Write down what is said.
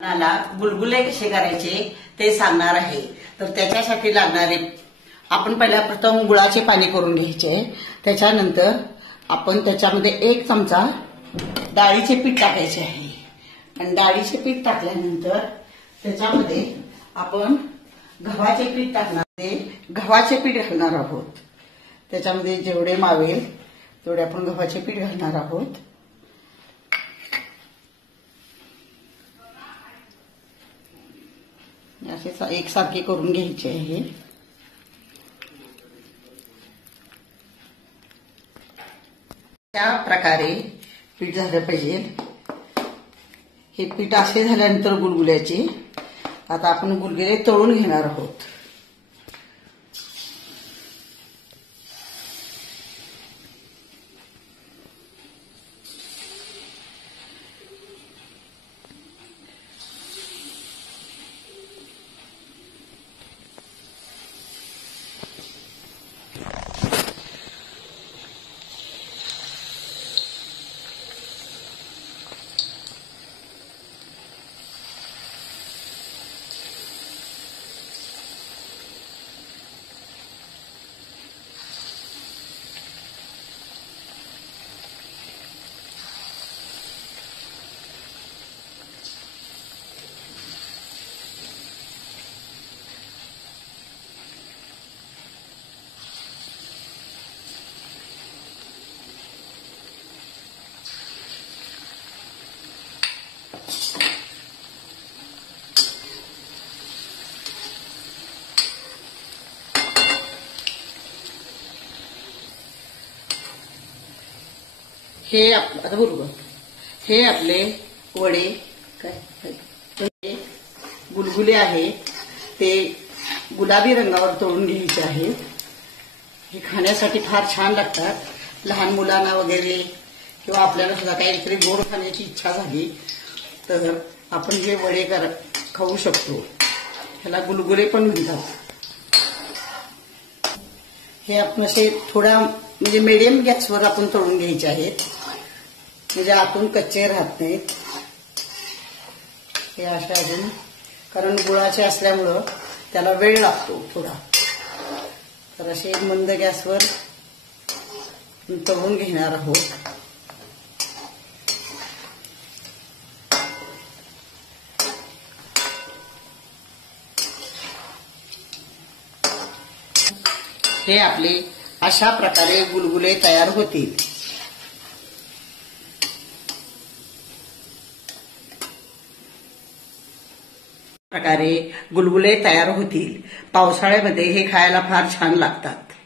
मला गुलगुले कसे करायचे ते सांगणार आहे. तर त्याच्यासाठी लागणारे आपण पहिल्या प्रथम गुळाचे पाणी करून घ्यायचे. त्याच्यानंतर आपण त्याच्यामध्ये 1 चमचा डाळीचे पीठ टाकायचे आहे. आणि डाळीचे पीठ टाकल्यानंतर त्याच्यामध्ये आपण गव्हाचे पीठ टाकणार आहे. गव्हाचे पीठ घालणार आहोत. त्याच्यामध्ये जेवढे मावेल तेवढे आपण गव्हाचे पीठ घालणार आहोत. असे एकसारखे करून घ्यायचे आहे. त्या प्रकारे पीठ झालं पाहिजे. हे पीठ असे झाल्यानंतर गुलगुल्याचे आता आपण गुलगुले तळून घेणार आहोत. आता बरोबर हे आपले वडे काय गुलगुले आहे ते गुलाबी रंगावर तळून घ्यायचे आहे. हे खाण्यासाठी फार छान लागतात. लहान मुलांना वगैरे किंवा आपल्याला सुद्धा काहीतरी गोड खाण्याची इच्छा झाली तर आपण हे वडे खाऊ शकतो. ह्याला गुलगुले पण म्हणतात. हे आपण असे थोड्या म्हणजे मीडियम गॅसवर आपण तळून घ्यायचे आहेत. म्हणजे आतून कच्चे राहत नाहीत. हे अशा अजून कारण गुळाचे असल्यामुळं त्याला वेळ लागतो थोडा. तर असे मंद गॅसवर तळून घेणार आहोत. हे आपले अशा प्रकारे गुलगुले तयार होतील. प्रकारे गुलगुले तयार होतील. पावसाळ्यामध्ये हे खायला फार छान लागतात.